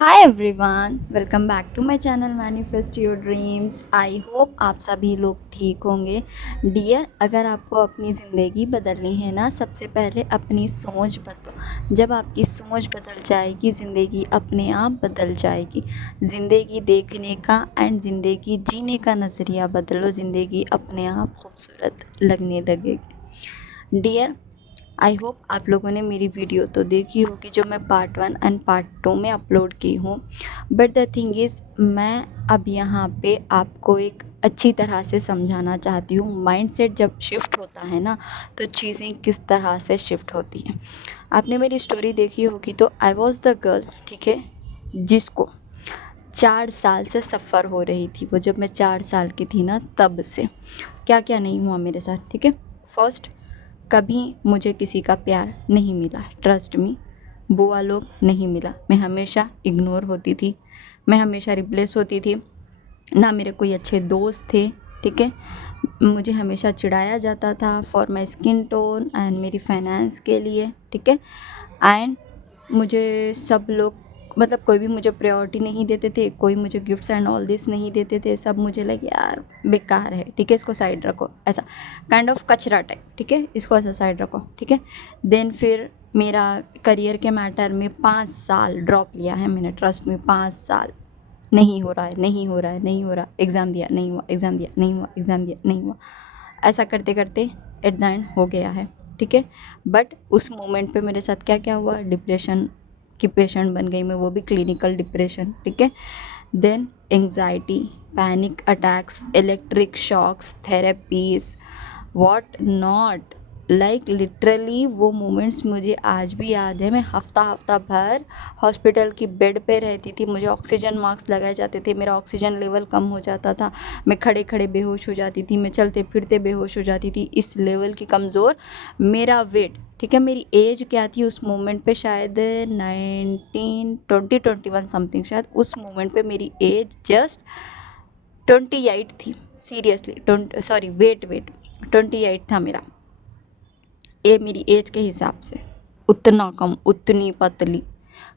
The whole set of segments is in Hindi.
Hi everyone, welcome back to my channel manifest your dreams. I hope आप सभी लोग ठीक होंगे। डियर, अगर आपको अपनी ज़िंदगी बदलनी है ना, सबसे पहले अपनी सोच बदलो। जब आपकी सोच बदल जाएगी, ज़िंदगी अपने आप बदल जाएगी। ज़िंदगी देखने का एंड ज़िंदगी जीने का नज़रिया बदलो, ज़िंदगी अपने आप खूबसूरत लगने लगेगी। डियर, आई होप आप लोगों ने मेरी वीडियो तो देखी होगी जो मैं पार्ट 1 एंड पार्ट 2 में अपलोड की हूँ। बट द थिंग इज़, मैं अब यहाँ पे आपको एक अच्छी तरह से समझाना चाहती हूँ। माइंडसेट जब शिफ्ट होता है ना, तो चीज़ें किस तरह से शिफ्ट होती हैं। आपने मेरी स्टोरी देखी होगी, तो आई वॉज़ द गर्ल, ठीक है, जिसको 4 साल से सफ़र हो रही थी। वो जब मैं 4 साल की थी ना, तब से क्या क्या नहीं हुआ मेरे साथ, ठीक है। फर्स्ट, कभी मुझे किसी का प्यार नहीं मिला, ट्रस्ट मी। बुआ लोग नहीं मिला, मैं हमेशा इग्नोर होती थी, मैं हमेशा रिप्लेस होती थी। ना मेरे कोई अच्छे दोस्त थे, ठीक है। मुझे हमेशा चिढ़ाया जाता था for my skin tone and मेरी फाइनेंस के लिए, ठीक है। एंड मुझे सब लोग, मतलब कोई भी मुझे प्रायोरिटी नहीं देते थे, कोई मुझे गिफ्ट्स एंड ऑल दिस नहीं देते थे। सब मुझे लगे यार बेकार है, ठीक है, इसको साइड रखो, ऐसा काइंड ऑफ कचरा टाइप, ठीक है, इसको ऐसा साइड रखो, ठीक है। देन फिर मेरा करियर के मैटर में 5 साल ड्रॉप लिया है मैंने, ट्रस्ट में 5 साल। नहीं हो रहा है, नहीं हो रहा है, नहीं हो रहा, एग्ज़ाम दिया नहीं हुआ, एग्ज़ाम दिया नहीं हुआ, एग्ज़ाम दिया नहीं हुआ, ऐसा करते करते एट द एंड हो गया है, ठीक है। बट उस मोमेंट पे मेरे साथ क्या क्या हुआ, डिप्रेशन की पेशेंट बन गई मैं, वो भी क्लिनिकल डिप्रेशन, ठीक है। Then anxiety, panic attacks, electric shocks, therapies, what not, like literally वो मोमेंट्स मुझे आज भी याद है। मैं हफ्ता हफ्ता भर हॉस्पिटल की बेड पे रहती थी, मुझे ऑक्सीजन मास्क लगाए जाते थे, मेरा ऑक्सीजन लेवल कम हो जाता था, मैं खड़े खड़े बेहोश हो जाती थी, मैं चलते फिरते बेहोश हो जाती थी, इस लेवल की कमज़ोर। मेरा वेट, ठीक है, मेरी एज क्या थी उस मोमेंट पे, शायद 19 20 21 समथिंग, शायद उस मोमेंट पे मेरी एज जस्ट 28 थी। सीरियसली, सॉरी, वेट 28 था मेरा, ये मेरी एज के हिसाब से। उतना कम, उतनी पतली,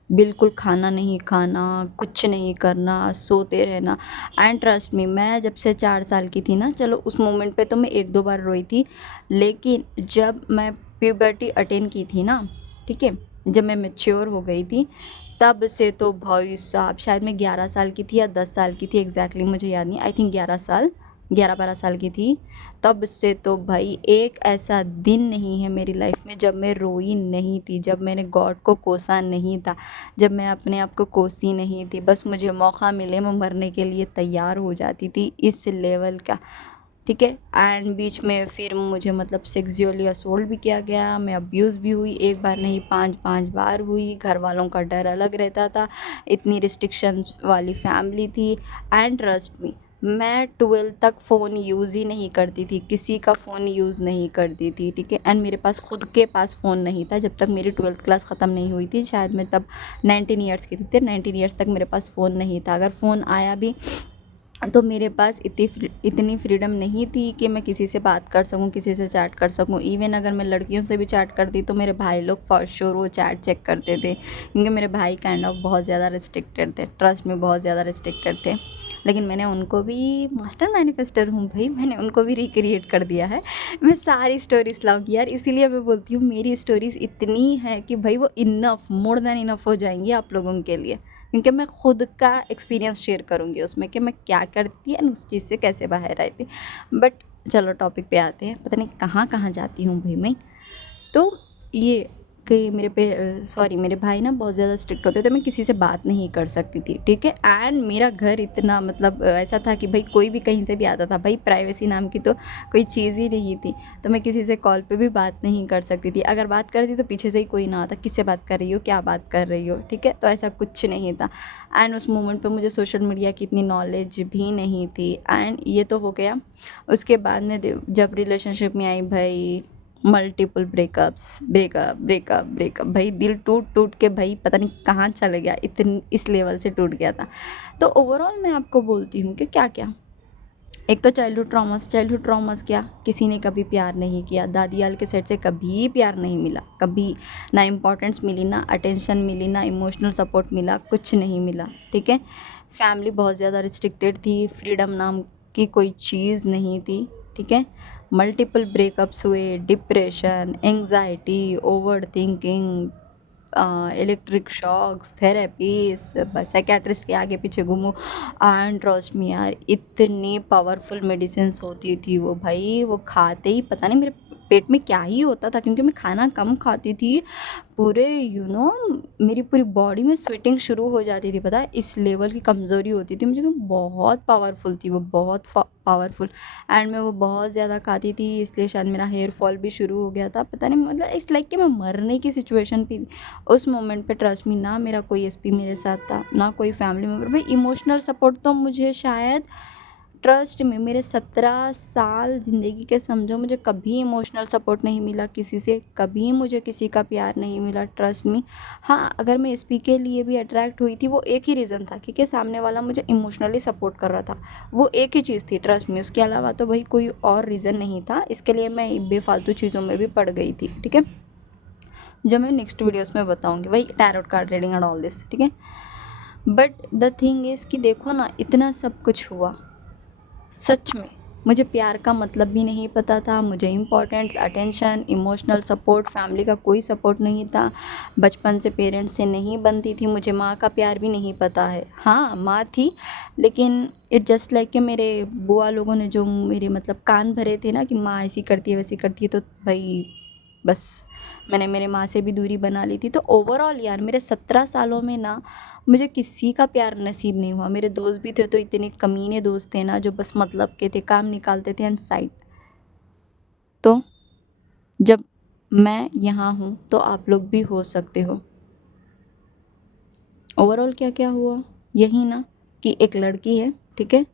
बिल्कुल खाना नहीं खाना, कुछ नहीं करना, सोते रहना। एंड ट्रस्ट मी, मैं जब से 4 साल की थी ना, चलो उस मोमेंट पे तो मैं एक दो बार रोई थी, लेकिन जब मैं प्यूबर्टी अटेन की थी ना, ठीक है, जब मैं मैच्योर हो गई थी, तब से तो भाई साहब, शायद मैं 11 साल की थी या 10 साल की थी, एग्जैक्टली मुझे याद नहीं, आई थिंक 11 साल, 11 12 साल की थी। तब से तो भाई एक ऐसा दिन नहीं है मेरी लाइफ में जब मैं रोई नहीं थी, जब मैंने गॉड को कोसा नहीं था, जब मैं अपने आप को कोसती नहीं थी। बस मुझे मौका मिले, मैं मरने के लिए तैयार हो जाती थी, इस लेवल का, ठीक है। एंड बीच में फिर मुझे मतलब सेक्सुअली असोल्ट भी किया गया, मैं अब्यूज़ भी हुई, एक बार नहीं 5 5 बार हुई। घर वालों का डर अलग रहता था, इतनी रिस्ट्रिक्शंस वाली फैमिली थी। एंड ट्रस्ट मी, मैं 12th तक फ़ोन यूज़ ही नहीं करती थी, किसी का फ़ोन यूज़ नहीं करती थी, ठीक है। एंड मेरे पास खुद के पास फ़ोन नहीं था जब तक मेरी 12th क्लास ख़त्म नहीं हुई थी, शायद मैं तब 19 ईयर्स की थी, 19 ईयर्स तक मेरे पास फ़ोन नहीं था। अगर फ़ोन आया भी तो मेरे पास इतनी फ्रीडम नहीं थी कि मैं किसी से बात कर सकूं, किसी से चैट कर सकूं। इवन अगर मैं लड़कियों से भी चैट करती तो मेरे भाई लोग फॉर श्योर वो चैट चेक करते थे, क्योंकि मेरे भाई काइंड ऑफ बहुत ज़्यादा रिस्ट्रिक्टेड थे, ट्रस्ट में बहुत ज़्यादा रिस्ट्रिक्टेड थे। लेकिन मैंने उनको भी, मास्टर मैनिफेस्टर हूँ भाई, मैंने उनको भी रिक्रिएट कर दिया है। मैं सारी स्टोरीज लाऊंगी यार, इसीलिए मैं बोलती हूँ मेरी स्टोरीज इतनी है कि भाई वो इनफ, मोर देन इनफ हो जाएंगी आप लोगों के लिए, क्योंकि मैं खुद का एक्सपीरियंस शेयर करूँगी उसमें कि मैं क्या करती एंड उस चीज़ से कैसे बाहर आई थी। बट चलो टॉपिक पे आते हैं, पता नहीं कहाँ कहाँ जाती हूँ भाई मैं। तो ये कि मेरे पे सॉरी, मेरे भाई ना बहुत ज़्यादा स्ट्रिक्ट होते थे, मैं किसी से बात नहीं कर सकती थी, ठीक है। एंड मेरा घर इतना मतलब ऐसा था कि भाई कोई भी कहीं से भी आता था, भाई प्राइवेसी नाम की तो कोई चीज़ ही नहीं थी। तो मैं किसी से कॉल पे भी बात नहीं कर सकती थी, अगर बात करती तो पीछे से ही कोई ना आता, किससे बात कर रही हो, क्या बात कर रही हो, ठीक है। तो ऐसा कुछ नहीं था। एंड उस मोमेंट पे मुझे सोशल मीडिया की इतनी नॉलेज भी नहीं थी। एंड ये तो हो गया। उसके बाद में जब रिलेशनशिप में आई भाई, मल्टीपल ब्रेकअप भाई, दिल टूट टूट के भाई पता नहीं कहाँ चले गया, इतनी इस लेवल से टूट गया था। तो ओवरऑल मैं आपको बोलती हूँ कि क्या क्या एक तो चाइल्डहुड ट्रॉमास क्या, किसी ने कभी प्यार नहीं किया, दादी याल के साइड से कभी प्यार नहीं मिला, कभी ना इम्पोर्टेंस मिली, ना अटेंशन मिली, ना इमोशनल सपोर्ट मिला, कुछ नहीं मिला, ठीक है। फैमिली बहुत ज़्यादा रिस्ट्रिक्टेड थी, फ्रीडम नाम की कोई चीज़ नहीं थी, ठीक है। मल्टीपल ब्रेकअप्स हुए, depression, anxiety, over thinking, electric shocks, therapies, psychiatrist के आगे पीछे घूमूं। एंड ट्रस्ट मी यार, इतनी पावरफुल मेडिसिन्स होती थी वो, भाई वो खाते ही पता नहीं मेरे पेट में क्या ही होता था, क्योंकि मैं खाना कम खाती थी। पूरे मेरी पूरी बॉडी में स्वेटिंग शुरू हो जाती थी, पता है, इस लेवल की कमज़ोरी होती थी मुझे। बहुत पावरफुल थी वो, बहुत पावरफुल। एंड मैं वो बहुत ज़्यादा खाती थी, इसलिए शायद मेरा हेयर फॉल भी शुरू हो गया था, पता नहीं, मतलब इट्स लाइक कि मैं मरने की सिचुएशन पे उस मोमेंट पे। ट्रस्ट मी, ना मेरा कोई एसपी मेरे साथ था, ना कोई फैमिली मेम्बर। भाई इमोशनल सपोर्ट तो मुझे शायद, ट्रस्ट में, मेरे 17 साल ज़िंदगी के समझो, मुझे कभी इमोशनल सपोर्ट नहीं मिला किसी से, कभी मुझे किसी का प्यार नहीं मिला, ट्रस्ट मी। हाँ, अगर मैं एसपी के लिए भी अट्रैक्ट हुई थी, वो एक ही रीज़न था, क्योंकि सामने वाला मुझे इमोशनली सपोर्ट कर रहा था, वो एक ही चीज़ थी, ट्रस्ट मी। उसके अलावा तो भाई कोई और रीज़न नहीं था, इसके लिए मैं बेफालतू चीज़ों में भी पड़ गई थी, ठीक है, जो मैं नेक्स्ट वीडियोस में बताऊंगी, वही tarot card reading and all this, ठीक है। बट द थिंग इज़ कि देखो ना, इतना सब कुछ हुआ, सच में मुझे प्यार का मतलब भी नहीं पता था, मुझे importance, attention, emotional support, family का कोई सपोर्ट नहीं था, बचपन से पेरेंट्स से नहीं बनती थी, मुझे माँ का प्यार भी नहीं पता है। हाँ, माँ थी, लेकिन इट जस्ट लाइक कि मेरे बुआ लोगों ने जो मेरे मतलब कान भरे थे ना कि माँ ऐसी करती है वैसी करती है, तो भाई बस मैंने मेरे माँ से भी दूरी बना ली थी। तो ओवरऑल यार, मेरे 17 सालों में ना मुझे किसी का प्यार नसीब नहीं हुआ। मेरे दोस्त भी थे तो इतने कमीने दोस्त थे ना, जो बस मतलब के थे, काम निकालते थे एंड साइड। तो जब मैं यहाँ हूँ तो आप लोग भी हो सकते हो। ओवरऑल क्या क्या हुआ, यही ना, कि एक लड़की है, ठीक है,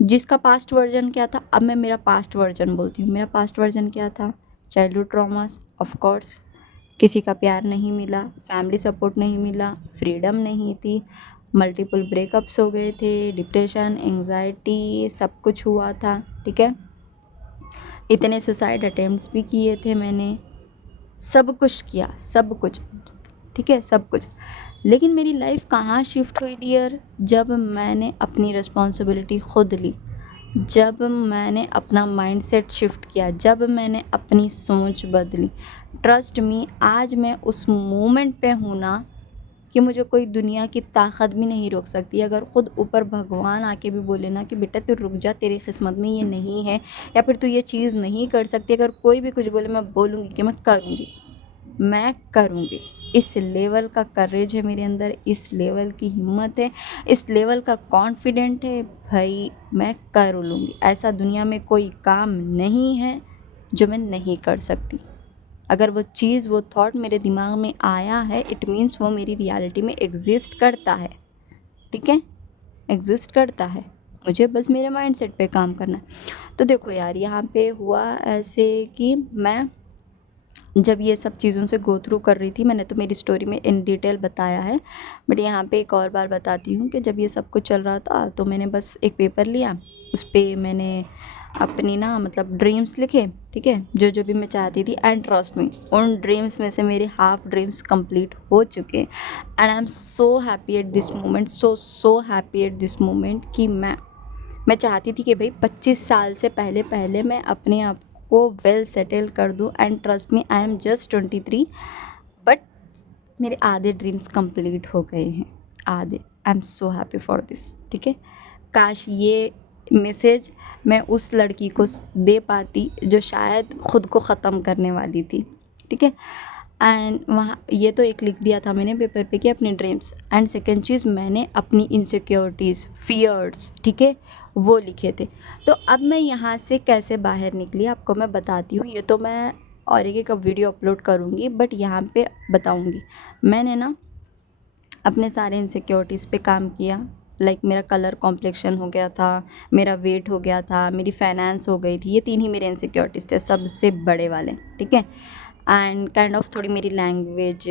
जिसका पास्ट वर्जन क्या था, अब मैं मेरा पास्ट वर्जन बोलती हूँ। मेरा पास्ट वर्जन क्या था, चाइल्डहुड ट्रॉमास, ऑफ कोर्स, किसी का प्यार नहीं मिला, फैमिली सपोर्ट नहीं मिला, फ्रीडम नहीं थी, मल्टीपल ब्रेकअप्स हो गए थे, डिप्रेशन, एंग्जाइटी, सब कुछ हुआ था, ठीक है। इतने सुसाइड अटेम्प्ट्स भी किए थे मैंने, सब कुछ किया, सब कुछ, ठीक है, सब कुछ। लेकिन मेरी लाइफ कहाँ शिफ्ट हुई डियर, जब मैंने अपनी रिस्पॉन्सिबिलिटी खुद ली, जब मैंने अपना माइंडसेट शिफ्ट किया, जब मैंने अपनी सोच बदली। ट्रस्ट मी, आज मैं उस मोमेंट पे हूँ ना, कि मुझे कोई दुनिया की ताकत भी नहीं रोक सकती। अगर ख़ुद ऊपर भगवान आके भी बोले ना कि बेटा तू रुक जा, तेरी किस्मत में ये नहीं है, या फिर तू ये चीज़ नहीं कर सकती, अगर कोई भी कुछ बोले, मैं बोलूँगी कि मैं करूँगी, मैं करूँगी। इस लेवल का करेज है मेरे अंदर, इस लेवल की हिम्मत है, इस लेवल का कॉन्फिडेंट है, भाई मैं कर लूँगी। ऐसा दुनिया में कोई काम नहीं है जो मैं नहीं कर सकती। अगर वो चीज़, वो थॉट मेरे दिमाग में आया है, इट मीन्स वो मेरी रियलिटी में एग्जिस्ट करता है, ठीक है, एग्जिस्ट करता है। मुझे बस मेरे माइंडसेट पे काम करना है। तो देखो यार, यहाँ पे हुआ ऐसे कि मैं जब ये सब चीज़ों से गो थ्रू कर रही थी, मैंने तो मेरी स्टोरी में इन डिटेल बताया है, बट यहाँ पे एक और बार बताती हूँ कि जब ये सब कुछ चल रहा था तो मैंने बस एक पेपर लिया, उस पर मैंने अपनी ना मतलब ड्रीम्स लिखे, ठीक है, जो जो भी मैं चाहती थी। एंड ट्रस्ट मी, उन ड्रीम्स में से मेरे हाफ ड्रीम्स कंप्लीट हो चुके। And I am so happy at this moment, so happy at this moment कि मैं चाहती थी कि भाई 25 साल से पहले पहले मैं अपने आप को वेल सेटल कर दूँ। And trust me, I am just 23, but मेरे आधे ड्रीम्स कंप्लीट हो गए हैं, आधे। I am so happy for this, ठीक है। काश ये मैसेज मैं उस लड़की को दे पाती जो शायद ख़ुद को ख़त्म करने वाली थी, ठीक है। एंड वहाँ ये तो एक लिख दिया था मैंने पेपर पे कि अपने ड्रीम्स, एंड सेकेंड चीज़ मैंने अपनी इनसिक्योरिटीज़, फियर्स, ठीक है, वो लिखे थे। तो अब मैं यहाँ से कैसे बाहर निकली आपको मैं बताती हूँ। ये तो मैं और एक वीडियो अपलोड करूँगी, बट यहाँ पे बताऊँगी। मैंने ना अपने सारे इनसिक्योरिटीज़ पे काम किया। लाइक मेरा कलर कॉम्प्लेक्शन हो गया था, मेरा वेट हो गया था, मेरी फाइनेंस हो गई थी, ये 3 ही मेरे इनसिक्योरिटीज़ थे, सबसे बड़े वाले, ठीक है। एंड काइंड ऑफ थोड़ी मेरी लैंग्वेज,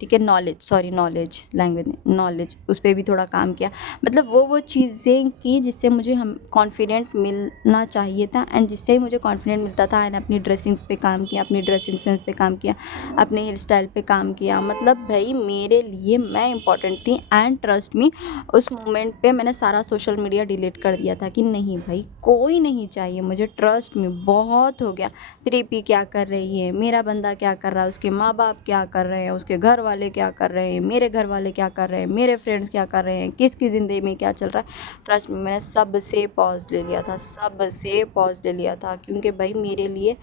ठीक है, नॉलेज लैंग्वेज नहीं, नॉलेज, उस पर भी थोड़ा काम किया। मतलब वो चीज़ें की जिससे मुझे हम कॉन्फिडेंट मिलना चाहिए था, एंड जिससे ही मुझे कॉन्फिडेंट मिलता था। एंड अपनी ड्रेसिंग्स पे काम किया, अपनी ड्रेसिंग सेंस पे काम किया, अपने हेयर स्टाइल पे काम किया। मतलब भाई मेरे लिए मैं इंपॉर्टेंट थी। एंड ट्रस्ट मी, उस मोमेंट पे मैंने सारा सोशल मीडिया डिलीट कर दिया था कि नहीं भाई कोई नहीं चाहिए मुझे, ट्रस्ट में बहुत हो गया। त्रिपी क्या कर रही है, मेरा बंदा क्या कर रहा है, उसके माँ बाप क्या कर रहे हैं, उसके घर वाले क्या कर रहे हैं, मेरे घर वाले क्या कर रहे हैं, मेरे फ्रेंड्स क्या कर रहे हैं, किसकी ज़िंदगी में क्या चल रहा है। ट्रस्ट में मैंने सबसे पॉज ले लिया था, सबसे पॉज ले लिया था, क्योंकि भाई मेरे लिए,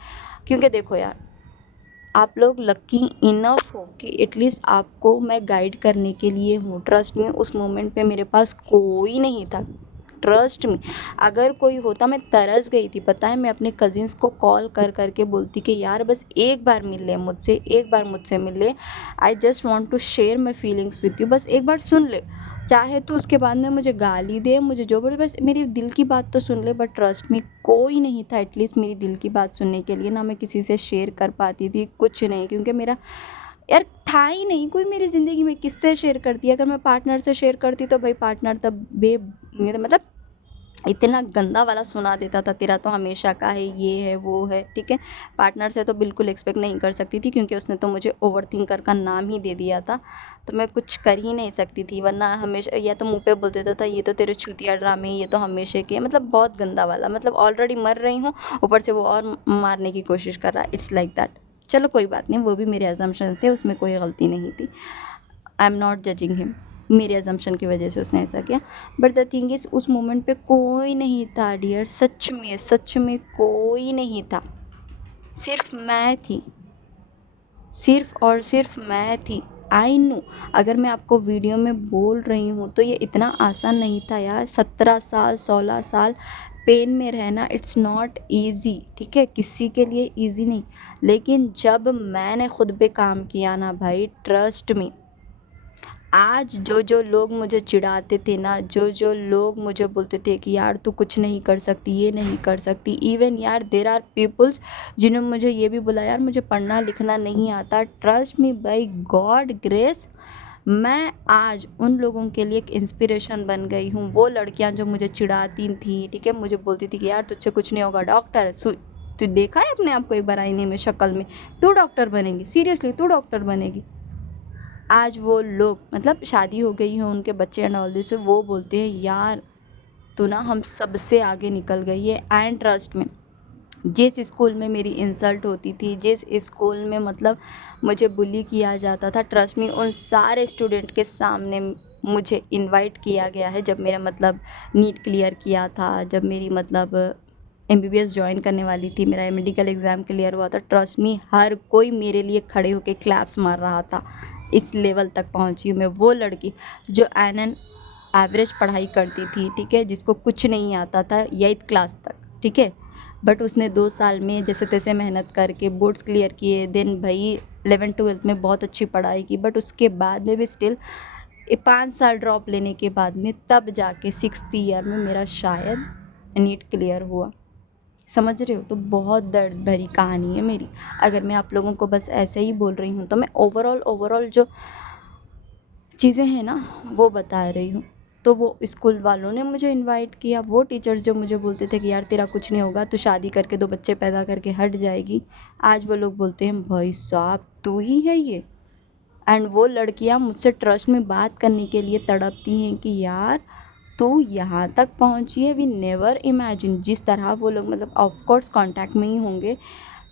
क्योंकि देखो यार, आप लोग लकी इनफ हो कि एटलीस्ट आपको मैं गाइड करने के लिए हूँ। ट्रस्ट में उस मोमेंट पे मेरे पास कोई नहीं था। ट्रस्ट में अगर कोई होता, मैं तरस गई थी, पता है। मैं अपने कज़िन्स को कॉल कर करके बोलती कि यार बस एक बार मिल ले मुझसे, एक बार मुझसे मिल ले, I just want to share my feelings with you, बस एक बार सुन ले। चाहे तो उसके बाद में मुझे गाली दे, मुझे जो बोले, बस मेरी दिल की बात तो सुन ले। बट ट्रस्ट में कोई नहीं था एटलीस्ट मेरी दिल की बात सुनने के लिए। ना मैं किसी से शेयर कर पाती थी, कुछ नहीं, क्योंकि मेरा यार था ही नहीं कोई मेरी ज़िंदगी में। किससे शेयर करती? अगर मैं पार्टनर से शेयर करती तो भाई पार्टनर तब मतलब इतना गंदा वाला सुना देता था, तेरा तो हमेशा का है, ये है वो है, ठीक है। पार्टनर से तो बिल्कुल एक्सपेक्ट नहीं कर सकती थी, क्योंकि उसने तो मुझे ओवरथिंकर का नाम ही दे दिया था, तो मैं कुछ कर ही नहीं सकती थी। वरना हमेशा या तो मुंह पे बोल देता था ये तो तेरे छूतिया ड्रामे, ये तो हमेशा के, मतलब बहुत गंदा वाला। मतलब ऑलरेडी मर रही हूँ, ऊपर से वो और मारने की कोशिश कर रहा है। It's like that. चलो कोई बात नहीं, वो भी मेरे अजम्पशंस थे, उसमें कोई गलती नहीं थी। I am not judging him, मेरे अजम्पशन की वजह से उसने ऐसा किया। बट द थिंग इज़ उस मोमेंट पे कोई नहीं था डियर, सच में कोई नहीं था। सिर्फ मैं थी, सिर्फ और सिर्फ मैं थी। आई नो, अगर मैं आपको वीडियो में बोल रही हूँ तो ये इतना आसान नहीं था यार। 17 साल 16 साल पेन में रहना, इट्स नॉट ईजी, ठीक है, किसी के लिए ईजी नहीं। लेकिन जब मैंने खुद पे काम किया ना भाई, ट्रस्ट मी, आज जो जो लोग मुझे चिढ़ाते थे ना, जो जो लोग मुझे बोलते थे कि यार तू कुछ नहीं कर सकती, ये नहीं कर सकती, इवन यार देर आर पीपल्स जिन्होंने मुझे ये भी बोला यार मुझे पढ़ना लिखना नहीं आता। Trust me, by God grace, मैं आज उन लोगों के लिए एक इंस्पिरेशन बन गई हूँ। वो लड़कियाँ जो मुझे चिढ़ाती थी, ठीक है, मुझे बोलती थी कि यार तुझसे कुछ नहीं होगा, डॉक्टर तू देखा है अपने आप को एक बार आईने में, शक्ल में, तू डॉक्टर बनेगी, सीरियसली तू डॉक्टर बनेगी। आज वो लोग, मतलब शादी हो गई है, उनके बच्चे एंड ऑल दिस, वो बोलते हैं यार तू ना हम सबसे आगे निकल गई है। एंड ट्रस्ट में, जिस स्कूल में मेरी इंसल्ट होती थी, जिस स्कूल में मतलब मुझे बुली किया जाता था, ट्रस्ट में उन सारे स्टूडेंट के सामने मुझे इनवाइट किया गया है। जब मेरा मतलब नीट क्लियर किया था, जब मेरी मतलब MBBS ज्वाइन करने वाली थी, मेरा मेडिकल एग्ज़ाम क्लियर हुआ था, ट्रस्ट मी हर कोई मेरे लिए खड़े होकर क्लैप्स मार रहा था। इस लेवल तक पहुंची हूँ मैं। वो लड़की जो एन एवरेज पढ़ाई करती थी, ठीक है, जिसको कुछ नहीं आता था 8th क्लास तक, ठीक है, बट उसने 2 साल में जैसे तैसे मेहनत करके बोर्ड्स क्लियर किए। देन भाई 11th-12th में बहुत अच्छी पढ़ाई की, बट उसके बाद में भी स्टिल 5 साल ड्रॉप लेने के बाद में तब जाके 6th ईयर में मेरा शायद नीट क्लियर हुआ। समझ रहे हो? तो बहुत दर्द भरी कहानी है मेरी। अगर मैं आप लोगों को बस ऐसे ही बोल रही हूँ तो मैं ओवरऑल जो चीज़ें हैं ना वो बता रही हूँ। तो वो स्कूल वालों ने मुझे इनवाइट किया, वो टीचर्स जो मुझे बोलते थे कि यार तेरा कुछ नहीं होगा, तू शादी करके 2 बच्चे पैदा करके हट जाएगी, आज वो लोग बोलते हैं भाई साहब तू ही है ये। एंड वो लड़कियाँ मुझसे ट्रस्ट में बात करने के लिए तड़पती हैं कि यार तू यहाँ तक पहुँची है, वी नेवर इमेजिन। जिस तरह वो लोग, मतलब ऑफ कोर्स कांटेक्ट में ही होंगे,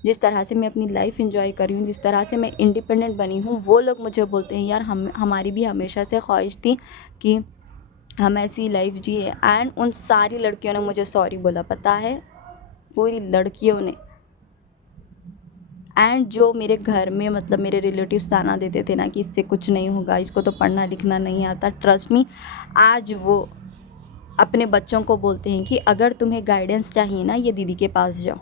जिस तरह से मैं अपनी लाइफ एंजॉय कर रही हूँ, जिस तरह से मैं इंडिपेंडेंट बनी हूँ, वो लोग मुझे बोलते हैं यार हमारी भी हमेशा से ख्वाहिश थी कि हम ऐसी लाइफ जिए। एंड उन सारी लड़कियों ने मुझे सॉरी बोला, पता है, पूरी लड़कियों ने। एंड जो मेरे घर में मतलब मेरे रिलेटिव्स ताना देते थे ना कि इससे कुछ नहीं होगा, इसको तो पढ़ना लिखना नहीं आता, ट्रस्ट मी आज वो अपने बच्चों को बोलते हैं कि अगर तुम्हें गाइडेंस चाहिए ना, ये दीदी के पास जाओ,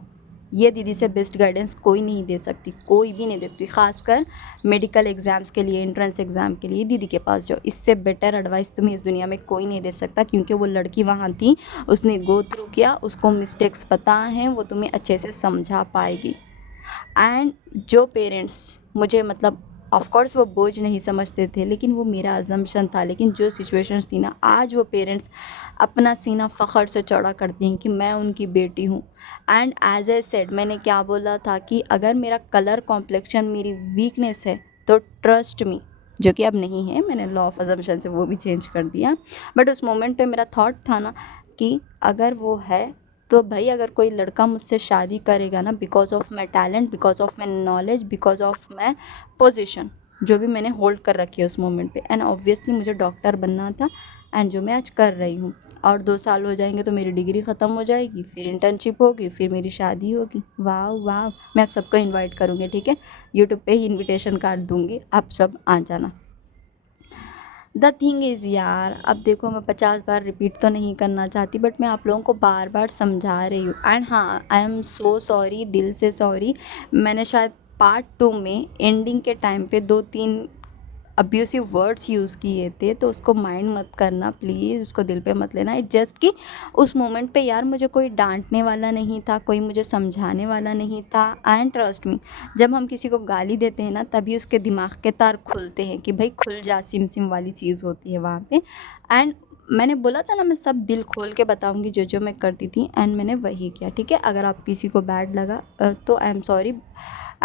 ये दीदी से बेस्ट गाइडेंस कोई नहीं दे सकती, कोई भी नहीं देती। खासकर मेडिकल एग्ज़ाम्स के लिए, एंट्रेंस एग्ज़ाम के लिए दीदी के पास जाओ, इससे बेटर एडवाइस तुम्हें इस दुनिया में कोई नहीं दे सकता। क्योंकि वो लड़की वहाँ थी, उसने गो थ्रू किया, उसको मिस्टेक्स पता हैं, वो तुम्हें अच्छे से समझा पाएगी। एंड जो पेरेंट्स मुझे मतलब ऑफ कोर्स वो बोझ नहीं समझते थे, लेकिन वो मेरा अजम्पशन था। लेकिन जो सिचुएशंस थी ना, आज वो पेरेंट्स अपना सीना फ़ख्र से चौड़ा करती हैं कि मैं उनकी बेटी हूँ। एंड एज ए सेड, मैंने क्या बोला था कि अगर मेरा कलर कॉम्प्लेक्शन मेरी वीकनेस है तो ट्रस्ट मी, जो कि अब नहीं है, मैंने लॉ ऑफ अजम्पशन से वो भी चेंज कर दिया। बट उस मोमेंट पे मेरा थॉट था ना कि अगर वो है तो भाई, अगर कोई लड़का मुझसे शादी करेगा ना, because of my talent, because of my knowledge, because of my position जो भी मैंने होल्ड कर रखी है उस मोमेंट पे, एंड ऑब्वियसली मुझे डॉक्टर बनना था, एंड जो मैं आज कर रही हूँ। और 2 साल हो जाएंगे तो मेरी डिग्री ख़त्म हो जाएगी, फिर इंटर्नशिप होगी, फिर मेरी शादी होगी। वाह वाह, मैं आप सबको इनवाइट करूँगी, ठीक है, यूट्यूब पे ही इनविटेशन कार्ड दूँगी, आप सब आ जाना। द थिंग इज़ यार, अब देखो, मैं 50 बार रिपीट तो नहीं करना चाहती, बट मैं आप लोगों को बार बार समझा रही हूँ। एंड हाँ, आई एम सो सॉरी, दिल से सॉरी। मैंने शायद पार्ट 2 में एंडिंग के टाइम पे 2-3 अब्यूसिव वर्ड्स यूज़ किए थे, तो उसको माइंड मत करना प्लीज़, उसको दिल पे मत लेना। इट जस्ट कि उस मोमेंट पे यार मुझे कोई डांटने वाला नहीं था, कोई मुझे समझाने वाला नहीं था। एंड ट्रस्ट मी, जब हम किसी को गाली देते हैं ना, तभी उसके दिमाग के तार खुलते हैं कि भाई खुल जा, सिम सिम वाली चीज़ होती है वहाँ पे। एंड मैंने बोला था ना, मैं सब दिल खोल के बताऊंगी जो जो मैं करती थी, एंड मैंने वही किया, ठीक है। अगर आप किसी को बैड लगा तो I am sorry.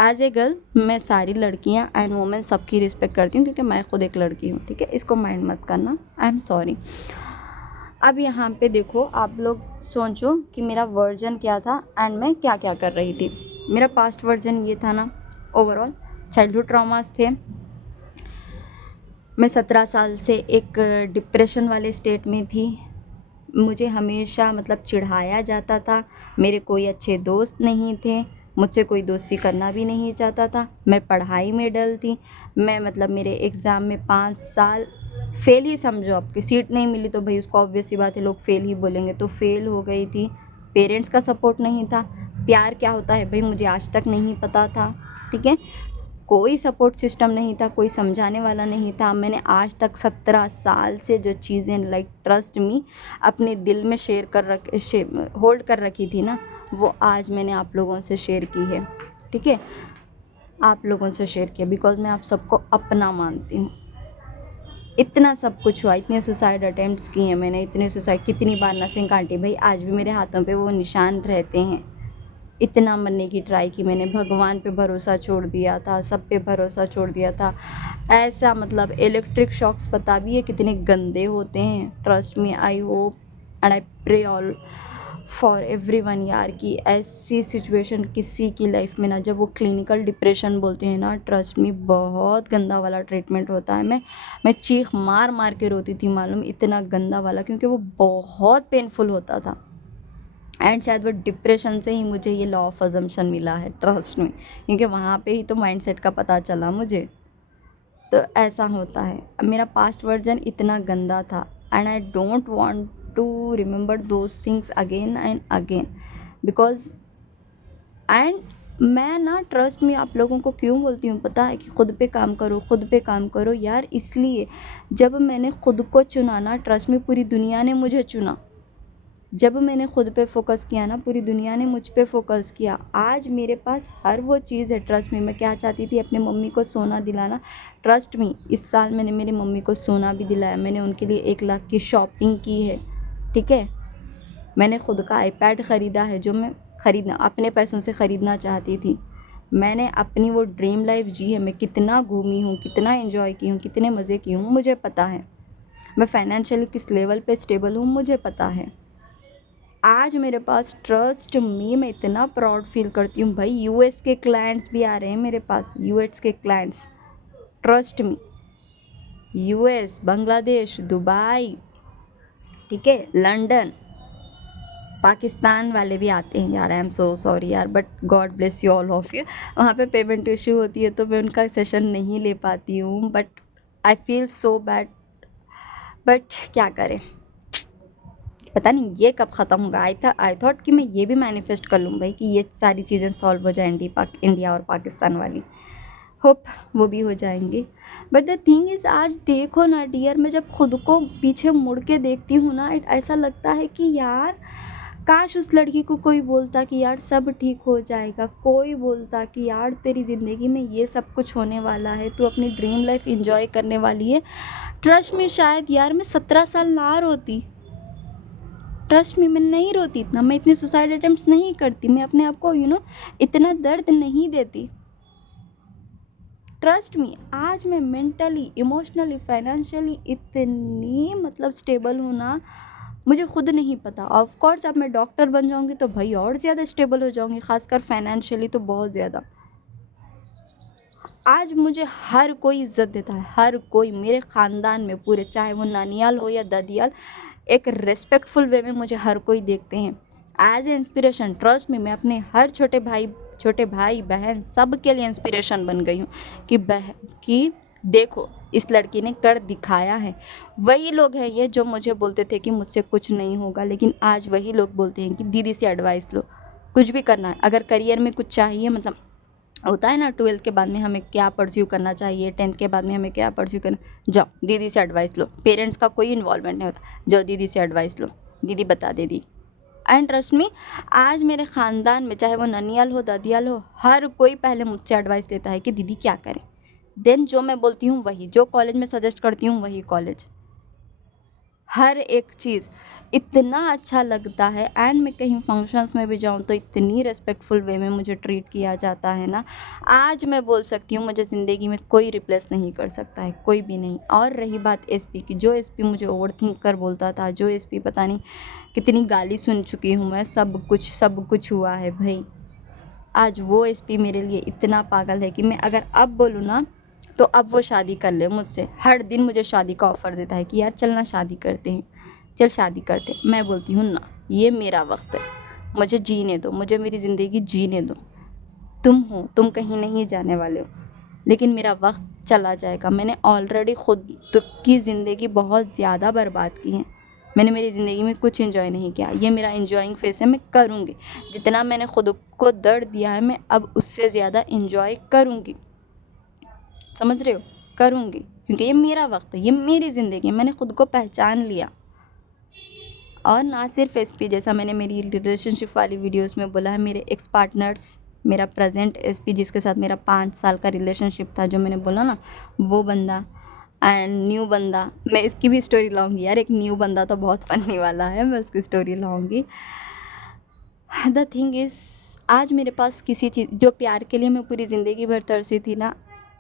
As a girl, मैं सारी लड़कियां एंड वुमेन सबकी रिस्पेक्ट करती हूँ, क्योंकि मैं खुद एक लड़की हूँ, ठीक है, इसको माइंड मत करना, आई एम सॉरी। अब यहाँ पे देखो, आप लोग सोचो कि मेरा वर्जन क्या था एंड मैं क्या क्या कर रही थी। मेरा पास्ट वर्जन ये था ना, ओवरऑल चाइल्डहुड ट्रॉमास थे। मैं 17 साल से एक डिप्रेशन वाले स्टेट में थी। मुझे हमेशा मतलब चिढ़ाया जाता था, मेरे कोई अच्छे दोस्त नहीं थे, मुझसे कोई दोस्ती करना भी नहीं चाहता था। मैं पढ़ाई में डल थी। मैं मतलब मेरे एग्ज़ाम में 5 साल फ़ेल ही समझो, आपकी सीट नहीं मिली तो भाई उसको ऑब्वियस सी बात है, लोग फ़ेल ही बोलेंगे, तो फ़ेल हो गई थी। पेरेंट्स का सपोर्ट नहीं था। प्यार क्या होता है भाई, मुझे आज तक नहीं पता था, ठीक है। कोई सपोर्ट सिस्टम नहीं था, कोई समझाने वाला नहीं था। मैंने आज तक 17 साल से जो चीज़ें, लाइक ट्रस्ट मी, अपने दिल में शेयर कर होल्ड कर रखी थी ना, वो आज मैंने आप लोगों से शेयर की है, ठीक है, आप लोगों से शेयर किया, बिकॉज मैं आप सबको अपना मानती हूँ। इतना सब कुछ हुआ, इतने सुसाइड अटेम्प्ट्स किए हैं मैंने, इतने सुसाइड, कितनी बार नसिंग काटी भाई, आज भी मेरे हाथों पे वो निशान रहते हैं। इतना मरने की ट्राई की मैंने, भगवान पे भरोसा छोड़ दिया था, सब पे भरोसा छोड़ दिया था। ऐसा मतलब इलेक्ट्रिक शॉक्स पता भी है कितने गंदे होते हैं। Trust me, I hope and I pray all for everyone यार, कि ऐसी सिचुएशन किसी की लाइफ में ना, जब वो क्लिनिकल डिप्रेशन बोलते हैं ना, ट्रस्ट मी बहुत गंदा वाला ट्रीटमेंट होता है। मैं चीख मार मार के रोती थी, मालूम, इतना गंदा वाला, क्योंकि वो बहुत पेनफुल होता था। एंड शायद वो डिप्रेशन से ही मुझे ये लॉ ऑफ अजम्पशन मिला है, ट्रस्ट में, क्योंकि वहाँ पे ही तो माइंडसेट का पता चला मुझे। तो ऐसा होता है। अब मेरा पास्ट वर्जन इतना गंदा था, and I don't want to remember those things again and again, because and मैं ना, ट्रस्ट में, आप लोगों को क्यों बोलती हूँ पता है, कि खुद पे काम करो, खुद पे काम करो यार। इसलिए जब मैंने खुद को चुना ना, ट्रस्ट में, पूरी दुनिया ने मुझे चुना। जब मैंने खुद पे फोकस किया ना, पूरी दुनिया ने मुझ पे फोकस किया। आज मेरे पास हर वो चीज़ है। ट्रस्ट में, मैं क्या चाहती थी, अपने मम्मी को सोना दिलाना। ट्रस्ट में, इस साल मैंने मेरी मम्मी को सोना भी दिलाया। मैंने उनके लिए 1 लाख की शॉपिंग की है, ठीक है। मैंने खुद का आईपैड ख़रीदा है, जो मैं ख़रीदना अपने पैसों से ख़रीदना चाहती थी। मैंने अपनी वो ड्रीम लाइफ जी है। मैं कितना घूमी हूँ, कितना एंजॉय की हूँ, कितने मज़े की हूँ, मुझे पता है। मैं फाइनेंशियली किस लेवल पे स्टेबल हूँ, मुझे पता है। आज मेरे पास, ट्रस्ट मी, मैं इतना प्राउड फील करती हूँ भाई। यूएस के क्लाइंट्स भी आ रहे हैं मेरे पास, यूएस के clients, trust me. US, Bangladesh, Dubai, ठीक है, लंदन, पाकिस्तान वाले भी आते हैं यार। आई एम सो सॉरी यार, but God bless you all of you. वहाँ पे पेमेंट इशू होती है तो मैं उनका सेशन नहीं ले पाती हूँ, but I feel so bad, but क्या करें, पता नहीं ये कब ख़त्म होगा। आई थॉट कि मैं ये भी मैनिफेस्ट कर लूँ भाई, कि ये सारी चीज़ें सॉल्व हो जाएँ, इंडिया और पाकिस्तान वाली। होप वो भी हो जाएंगी। बट द थिंग इज़, आज देखो ना डियर, मैं जब खुद को पीछे मुड़ के देखती हूँ ना, ऐसा लगता है कि यार काश उस लड़की को कोई बोलता कि यार सब ठीक हो जाएगा, कोई बोलता कि यार तेरी ज़िंदगी में ये सब कुछ होने वाला है, तू अपनी ड्रीम लाइफ एंजॉय करने वाली है। ट्रस्ट में शायद यार मैं 17 साल ना रोती, ट्रस्ट में मैं नहीं रोती इतना, मैं इतने सुसाइड अटेम्प्ट्स नहीं करती, मैं अपने आप को इतना दर्द नहीं देती। ट्रस्ट मी, आज मैं मेंटली, इमोशनली, फाइनेंशियली इतनी मतलब स्टेबल हूँ ना, मुझे खुद नहीं पता। ऑफ कोर्स अब मैं डॉक्टर बन जाऊँगी तो भाई और ज़्यादा स्टेबल हो जाऊँगी, खासकर फाइनेंशियली तो बहुत ज़्यादा। आज मुझे हर कोई इज़्ज़त देता है, हर कोई मेरे ख़ानदान में पूरे, चाहे वो नानियाल हो या दादियाल, एक रिस्पेक्टफुल वे में मुझे हर कोई देखते हैं एज ए इंस्पिरेशन। ट्रस्ट में मैं अपने हर छोटे भाई बहन सब के लिए इंस्पिरेशन बन गई हूँ कि देखो इस लड़की ने कर दिखाया है। वही लोग हैं ये जो मुझे बोलते थे कि मुझसे कुछ नहीं होगा, लेकिन आज वही लोग बोलते हैं कि दीदी से एडवाइस लो, कुछ भी करना है, अगर करियर में कुछ चाहिए, मतलब होता है ना 12th के बाद में हमें क्या परस्यू करना चाहिए, 10th के बाद में हमें क्या परस्यू करना, जाओ दीदी से एडवाइस लो। पेरेंट्स का कोई इन्वॉल्वमेंट नहीं होता, जाओ दीदी से एडवाइस लो, दीदी बता दे दी। एंड ट्रस्ट मी, आज मेरे ख़ानदान में चाहे वो ननियाल हो दादियाल हो, हर कोई पहले मुझसे एडवाइस देता है कि दीदी क्या करें। देन जो मैं बोलती हूँ वही, जो कॉलेज में सजेस्ट करती हूँ वही कॉलेज, हर एक चीज़ इतना अच्छा लगता है। एंड मैं कहीं फंक्शंस में भी जाऊँ तो इतनी रिस्पेक्टफुल वे में मुझे ट्रीट किया जाता है ना, आज मैं बोल सकती हूँ मुझे ज़िंदगी में कोई रिप्लेस नहीं कर सकता है, कोई भी नहीं। और रही बात एसपी की, जो एसपी मुझे ओवर थिंक कर बोलता था, जो एसपी पता नहीं कितनी गाली सुन चुकी हूँ मैं, सब कुछ हुआ है भाई। आज वो एसपी मेरे लिए इतना पागल है कि मैं अगर अब बोलूँ ना तो अब वो शादी कर ले मुझसे। हर दिन मुझे शादी का ऑफ़र देता है कि यार चलना शादी करते हैं, चल शादी करते हैं। मैं बोलती हूँ ना, ये मेरा वक्त है, मुझे जीने दो, मुझे मेरी ज़िंदगी जीने दो। तुम हो, तुम कहीं नहीं जाने वाले हो, लेकिन मेरा वक्त चला जाएगा। मैंने ऑलरेडी खुद की ज़िंदगी बहुत ज़्यादा बर्बाद की है, मैंने मेरी ज़िंदगी में कुछ एंजॉय नहीं किया। ये मेरा एंजॉइंग फेस है, मैं करूँगी जितना मैंने खुद को दर्द दिया है, मैं अब उससे ज़्यादा एंजॉय करूँगी, समझ रहे हो, करूँगी, क्योंकि ये मेरा वक्त है, ये मेरी ज़िंदगी है, मैंने खुद को पहचान लिया। और ना सिर्फ एसपी, जैसा मैंने मेरी रिलेशनशिप वाली वीडियोस में बोला है, मेरे एक्स पार्टनर्स, मेरा प्रेजेंट एसपी जिसके साथ मेरा 5 साल का रिलेशनशिप था, जो मैंने बोला ना, वो बंदा, एंड न्यू बंदा, मैं इसकी भी स्टोरी लाऊंगी यार। एक न्यू बंदा तो बहुत फनी वाला है, मैं उसकी स्टोरी लाऊंगी। द थिंग इज़, आज मेरे पास किसी चीज़, जो प्यार के लिए मैं पूरी ज़िंदगी भर तरसी थी ना,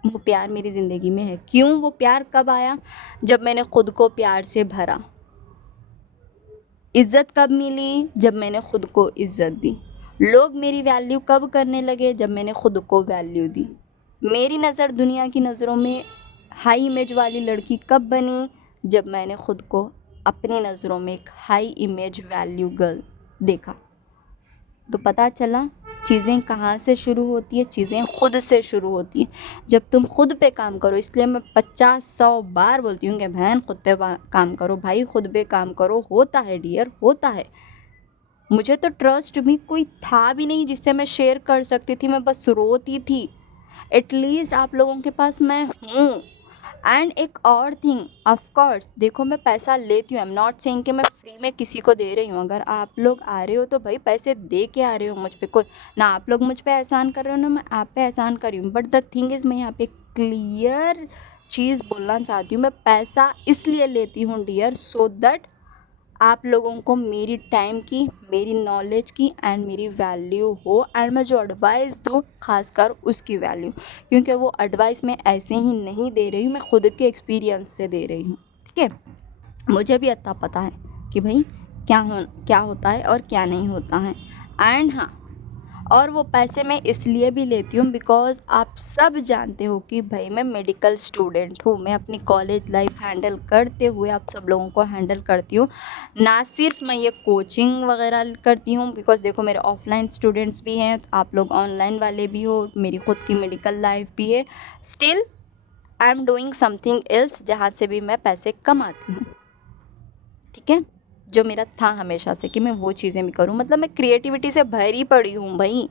वो प्यार मेरी ज़िंदगी में है। क्यों? वो प्यार कब आया? जब मैंने खुद को प्यार से भरा। इज़्ज़त कब मिली? जब मैंने खुद को इज़्ज़त दी। लोग मेरी वैल्यू कब करने लगे? जब मैंने खुद को वैल्यू दी। मेरी नज़र दुनिया की नज़रों में हाई इमेज वाली लड़की कब बनी? जब मैंने खुद को अपनी नज़रों में एक हाई इमेज वैल्यू गर्ल देखा। तो पता चला चीज़ें कहाँ से शुरू होती है, चीज़ें खुद से शुरू होती हैं। जब तुम खुद पे काम करो, इसलिए मैं 50-100 बार बोलती हूँ कि बहन खुद पे काम करो, भाई खुद पे काम करो। होता है डियर, होता है। मुझे तो ट्रस्ट भी कोई था भी नहीं जिससे मैं शेयर कर सकती थी, मैं बस रोती थी। एटलीस्ट आप लोगों के पास मैं हूँ। एंड एक और थिंग, ऑफ कोर्स देखो मैं पैसा लेती हूँ, आई एम नॉट सेइंग कि मैं फ्री में किसी को दे रही हूँ। अगर आप लोग आ रहे हो तो भाई पैसे दे के आ रहे हो मुझ पे, कोई ना आप लोग मुझ पे एहसान कर रहे हो ना मैं आप पे एहसान कर रही हूँ। बट द थिंग इज़, मैं यहाँ पे क्लियर चीज़ बोलना चाहती हूँ, मैं पैसा इसलिए लेती हूँ डियर, सो दैट आप लोगों को मेरी टाइम की, मेरी नॉलेज की एंड मेरी वैल्यू हो, एंड मैं जो एडवाइस दूँ खासकर उसकी वैल्यू, क्योंकि वो एडवाइस मैं ऐसे ही नहीं दे रही हूँ, मैं खुद के एक्सपीरियंस से दे रही हूँ। ठीक है, मुझे भी इतना पता है कि भाई क्या होता है और क्या नहीं होता है। एंड हाँ, और वो पैसे मैं इसलिए भी लेती हूँ बिकॉज़ आप सब जानते हो कि भाई मैं मेडिकल स्टूडेंट हूँ। मैं अपनी कॉलेज लाइफ हैंडल करते हुए आप सब लोगों को हैंडल करती हूँ। ना सिर्फ मैं ये कोचिंग वगैरह करती हूँ, बिकॉज़ देखो मेरे ऑफलाइन स्टूडेंट्स भी हैं, आप लोग ऑनलाइन वाले भी हो, मेरी खुद की मेडिकल लाइफ भी है। Still I am doing something else जहाँ से भी मैं पैसे कमाती हूँ। ठीक है, जो मेरा था हमेशा से कि मैं वो चीज़ें भी करूँ। मतलब मैं क्रिएटिविटी से भरी पड़ी हूँ भाई।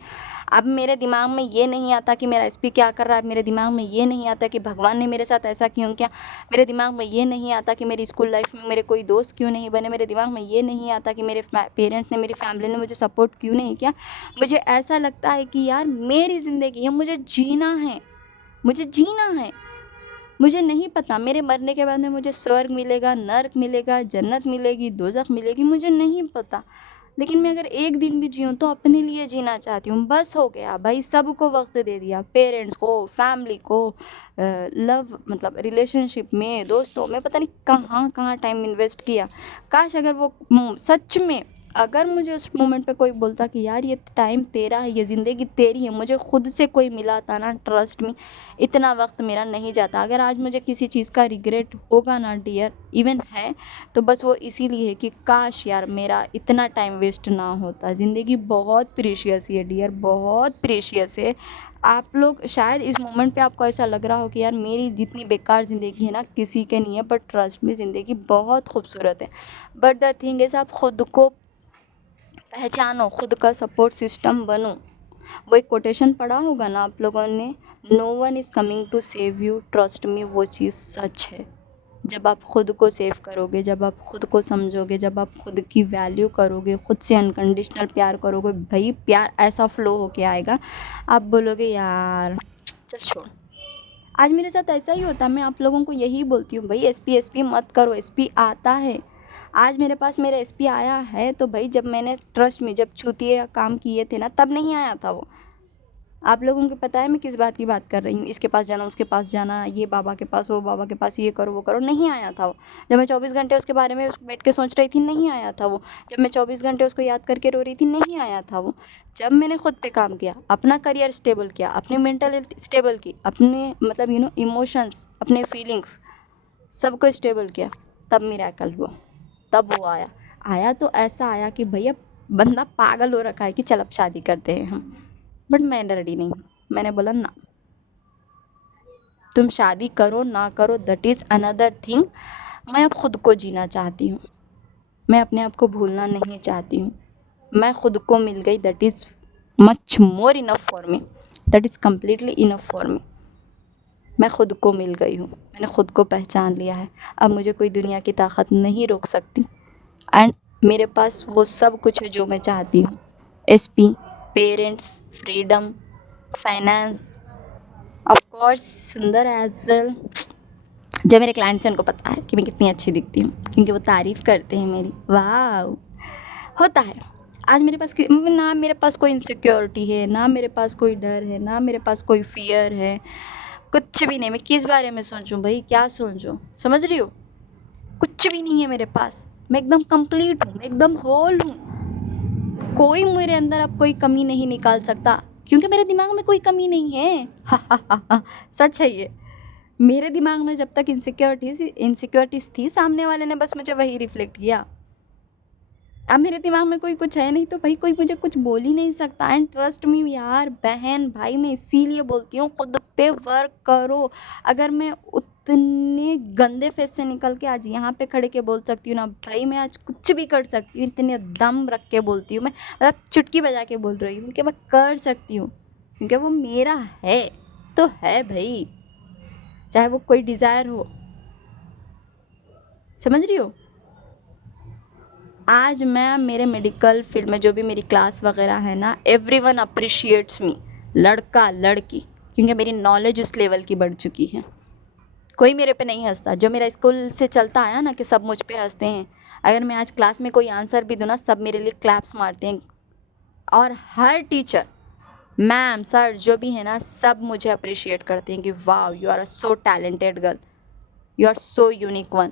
अब मेरे दिमाग में ये नहीं आता कि मेरा एसपी क्या कर रहा है, मेरे दिमाग में ये नहीं आता कि भगवान ने मेरे साथ ऐसा क्यों किया, मेरे दिमाग में ये नहीं आता कि मेरी स्कूल लाइफ में मेरे कोई दोस्त क्यों नहीं बने, मेरे दिमाग में ये नहीं आता कि मेरे पेरेंट्स ने, मेरी फैमिली ने मुझे सपोर्ट क्यों नहीं किया। मुझे ऐसा लगता है कि यार मेरी ज़िंदगी है, मुझे जीना है, मुझे जीना है। मुझे नहीं पता मेरे मरने के बाद में मुझे स्वर्ग मिलेगा, नर्क मिलेगा, जन्नत मिलेगी, दोज़ख मिलेगी, मुझे नहीं पता। लेकिन मैं अगर एक दिन भी जीऊँ तो अपने लिए जीना चाहती हूँ। बस हो गया भाई, सबको वक्त दे दिया, पेरेंट्स को, फैमिली को, लव मतलब रिलेशनशिप में, दोस्तों में, पता नहीं कहाँ कहाँ टाइम इन्वेस्ट किया। काश अगर वो सच में अगर मुझे उस मोमेंट पे कोई बोलता कि यार ये टाइम तेरा है, ये ज़िंदगी तेरी है, मुझे खुद से कोई मिला था ना, ट्रस्ट मी इतना वक्त मेरा नहीं जाता। अगर आज मुझे किसी चीज़ का रिग्रेट होगा ना डियर, इवन है, तो बस वो इसीलिए है कि काश यार मेरा इतना टाइम वेस्ट ना होता। ज़िंदगी बहुत प्रीशियस है डियर, बहुत प्रीशियस है। आप लोग शायद इस मोमेंट पे आपको ऐसा लग रहा हो कि यार मेरी जितनी बेकार ज़िंदगी है ना किसी के नहीं है, बट ट्रस्ट में ज़िंदगी बहुत खूबसूरत है। बट द थिंग इज़ आप खुद को पहचानो, खुद का सपोर्ट सिस्टम बनो। वो एक कोटेशन पढ़ा होगा ना आप लोगों ने, no one is coming to save you, trust me, वो चीज़ सच है। जब आप खुद को सेव करोगे, जब आप खुद को समझोगे, जब आप खुद की वैल्यू करोगे, खुद से अनकंडीशनल प्यार करोगे, भाई प्यार ऐसा फ्लो होके आएगा, आप बोलोगे यार चल छोड़। आज मेरे साथ ऐसा ही होता है, मैं आप लोगों को यही बोलती हूँ भाई एसपी मत करो, एसपी आता है। आज मेरे पास मेरा एसपी आया है तो भाई जब मैंने ट्रस्ट में जब चूतिए काम किए थे ना तब नहीं आया था वो। आप लोगों को पता है मैं किस बात की बात कर रही हूँ, इसके पास जाना, उसके पास जाना, ये बाबा के पास, वो बाबा के पास, ये करो वो करो, नहीं आया था वो। जब मैं 24 घंटे उसके बारे में बैठ के सोच रही थी, नहीं आया था वो। जब मैं 24 घंटे उसको याद करके रो रही थी, नहीं आया था वो। जब मैंने खुद पे काम किया, अपना करियर स्टेबल किया, अपनी मेंटल हेल्थ स्टेबल की, अपने मतलब इमोशंस, अपने फीलिंग्स सबको स्टेबल किया, तब मिरेकल हुआ, तब वो आया। आया तो ऐसा आया कि भैया बंदा पागल हो रखा है कि चल अब शादी करते हैं हम। बट मैं रेडी नहीं हूँ। मैंने बोला ना, तुम शादी करो ना करो दैट इज़ अनदर थिंग। मैं अब खुद को जीना चाहती हूँ, मैं अपने आप को भूलना नहीं चाहती हूँ। मैं खुद को मिल गई, that is much more enough for me, that is completely enough for me. मैं खुद को मिल गई हूँ, मैंने खुद को पहचान लिया है। अब मुझे कोई दुनिया की ताकत नहीं रोक सकती। एंड मेरे पास वो सब कुछ है जो मैं चाहती हूँ, SP, parents, freedom, finance, of course सुंदर एज वेल। जो मेरे क्लाइंट्स हैं उनको पता है कि मैं कितनी अच्छी दिखती हूँ, क्योंकि वो तारीफ़ करते हैं मेरी। वाह, होता है। आज मेरे पास ना मेरे पास कोई इनसिक्योरिटी है, ना मेरे पास कोई डर है, ना मेरे पास कोई फ़ियर है, कुछ भी नहीं। मैं किस बारे में सोचूं भाई, क्या सोचूं, समझ रही हो? कुछ भी नहीं है मेरे पास। मैं एकदम कंप्लीट हूँ, मैं एकदम होल हूँ। कोई मेरे अंदर अब कोई कमी नहीं निकाल सकता, क्योंकि मेरे दिमाग में कोई कमी नहीं है। हा हा हा हा, सच है ये। मेरे दिमाग में जब तक इनसिक्योरिटीज़ थी, सामने वाले ने बस मुझे वही रिफ्लेक्ट किया। अब मेरे दिमाग में कोई कुछ है नहीं तो भाई कोई मुझे कुछ बोल ही नहीं सकता। एंड ट्रस्ट मी यार, बहन भाई, मैं इसीलिए बोलती हूँ खुद पे वर्क करो। अगर मैं उतने गंदे फेस से निकल के आज यहाँ पे खड़े के बोल सकती हूँ ना भाई, मैं आज कुछ भी कर सकती हूँ, इतने दम रख के बोलती हूँ मैं, मतलब चुटकी बजा के बोल रही हूँ कि मैं कर सकती हूँ, क्योंकि वो मेरा है तो है भाई, चाहे वो कोई डिज़ायर हो। समझ रही हो? आज मैं मेरे मेडिकल फील्ड में जो भी मेरी क्लास वगैरह है ना, एवरीवन अप्रिशिएट्स मी, लड़का लड़की, क्योंकि मेरी नॉलेज उस लेवल की बढ़ चुकी है। कोई मेरे पे नहीं हंसता। जो मेरा स्कूल से चलता आया ना कि सब मुझ पे हंसते हैं, अगर मैं आज क्लास में कोई आंसर भी दूँ ना, सब मेरे लिए क्लैप्स मारते हैं। और हर टीचर, मैम, सर जो भी है ना, सब मुझे अप्रिशिएट करते हैं कि वाह you are a so talented girl, you are so unique one.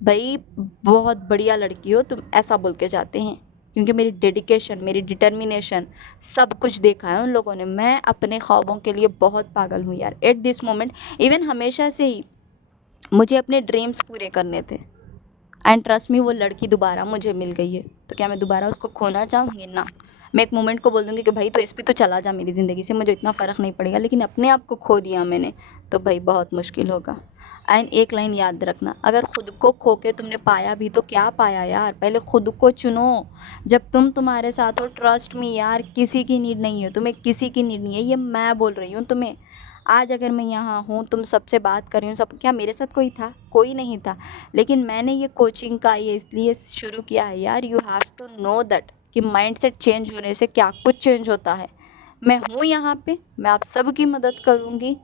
भाई बहुत बढ़िया लड़की हो तुम, ऐसा बोल के जाते हैं, क्योंकि मेरी डेडिकेशन, मेरी डिटर्मिनेशन, सब कुछ देखा है उन लोगों ने। मैं अपने ख्वाबों के लिए बहुत पागल हूँ यार, एट दिस मोमेंट। इवन हमेशा से ही मुझे अपने ड्रीम्स पूरे करने थे। एंड ट्रस्ट मी, वो लड़की दोबारा मुझे मिल गई है, तो क्या मैं दोबारा उसको खोना चाहूँगी? ना, मैं एक मोमेंट को बोल दूँगी कि भाई तो इस पे तो चला जा मेरी ज़िंदगी से, मुझे इतना फ़र्क नहीं पड़ेगा, लेकिन अपने आप को खो दिया मैंने तो भाई बहुत मुश्किल होगा। एंड एक लाइन याद रखना, अगर खुद को खो के तुमने पाया भी तो क्या पाया यार, पहले खुद को चुनो। जब तुम तुम्हारे साथ हो, ट्रस्ट मी यार, किसी की नीड नहीं है तुम्हें, किसी की नीड नहीं है, ये मैं बोल रही हूँ तुम्हें। आज अगर मैं यहाँ हूँ, तुम सबसे बात कर रही हूँ, सब क्या मेरे साथ कोई था? कोई नहीं था। लेकिन मैंने ये कोचिंग का ये इसलिए शुरू किया है यार, you have to know that कि माइंडसेट चेंज होने से क्या कुछ चेंज होता है। मैं हूँ यहाँ पे, मैं आप सबकी मदद करूँगी।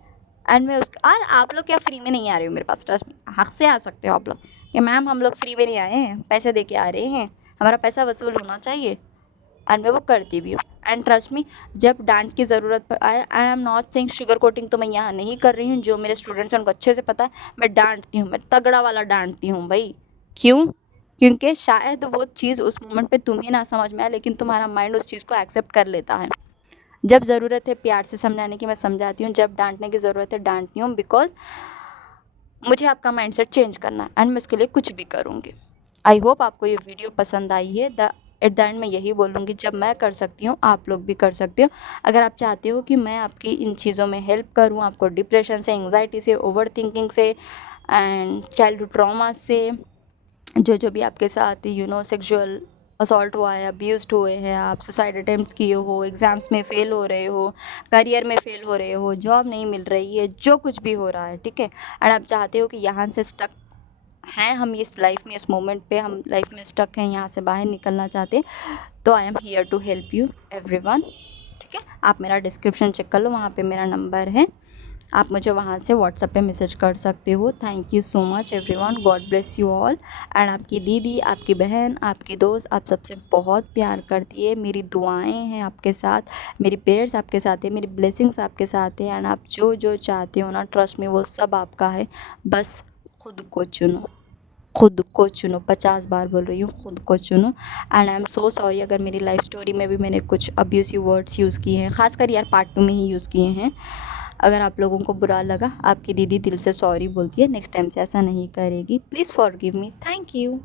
एंड मैं उस और आप लोग क्या फ्री में नहीं आ रहे हो मेरे पास, ट्रस्ट में हक से आ सकते हो आप लोग कि मैम हम लोग फ्री में नहीं आए हैं, पैसे दे के आ रहे हैं, हमारा पैसा वसूल होना चाहिए। एंड मैं वो करती भी हूँ। एंड ट्रस्ट मी, जब डांट की ज़रूरत पर आए, I am not saying sugar coating तो मैं यहाँ नहीं कर रही हूँ, जो मेरे स्टूडेंट्स हैं उनको अच्छे से पता है, मैं डांटती हूँ, मैं तगड़ा वाला डांटती हूँ भाई। क्यों? क्योंकि शायद वो चीज़ उस मोमेंट पे तुम्हें ना समझ में आए, लेकिन तुम्हारा माइंड उस चीज़ को एक्सेप्ट कर लेता है। जब ज़रूरत है प्यार से समझाने की, मैं समझाती हूँ, जब डांटने की ज़रूरत है डांटती हूँ, बिकॉज मुझे आपका माइंडसेट चेंज करना है एंड मैं उसके लिए कुछ भी करूँगी। आई होप आपको ये वीडियो पसंद आई है। एट द एंड मैं यही बोलूँगी, जब मैं कर सकती हूँ आप लोग भी कर सकते हो। अगर आप चाहते हो कि मैं आपकी इन चीज़ों में हेल्प करूँ, आपको डिप्रेशन से, एंग्जाइटी से, ओवर थिंकिंग से एंड चाइल्डहुड ट्रॉमा से, जो भी आपके साथ सेक्सुअल असॉल्ट हुआ है, अब्यूज़्ड हुए हैं, आप सुसाइड अटेम्प्ट्स किए हो, एग्ज़ाम्स में फ़ेल हो रहे हो, करियर में फ़ेल हो रहे हो, जॉब नहीं मिल रही है, जो कुछ भी हो रहा है, ठीक है, एंड आप चाहते हो कि यहाँ से स्टक हैं हम इस लाइफ में, इस मोमेंट पे हम लाइफ में स्टक हैं, यहाँ से बाहर निकलना चाहते हैं, तो I am here to help you everyone. ठीक है, आप मेरा डिस्क्रिप्शन चेक कर लो, वहाँ पे मेरा नंबर है, आप मुझे वहाँ से व्हाट्सएप पे मैसेज कर सकते हो। Thank you so much everyone, God bless you all. And आपकी दीदी, आपकी बहन, आपकी दोस्त आप सबसे बहुत प्यार करती है। मेरी दुआएं हैं आपके साथ, मेरी प्रेयर्स आपके साथ है, मेरी ब्लेसिंग्स आपके साथ है। एंड आप जो जो चाहते हो ना, ट्रस्ट में वो सब आपका है, बस खुद को चुनो, खुद को चुनो। 50 बार बोल रही हूँ, खुद को चुनो। And I am so sorry अगर मेरी लाइफ स्टोरी में भी मैंने कुछ अब्यूसिव वर्ड्स यूज़ किए हैं, ख़ासकर यार पार्ट 2 में ही यूज़ किए हैं। अगर आप लोगों को बुरा लगा, आपकी दीदी दिल से सॉरी बोलती है, नेक्स्ट टाइम से ऐसा नहीं करेगी। Please forgive me. Thank you.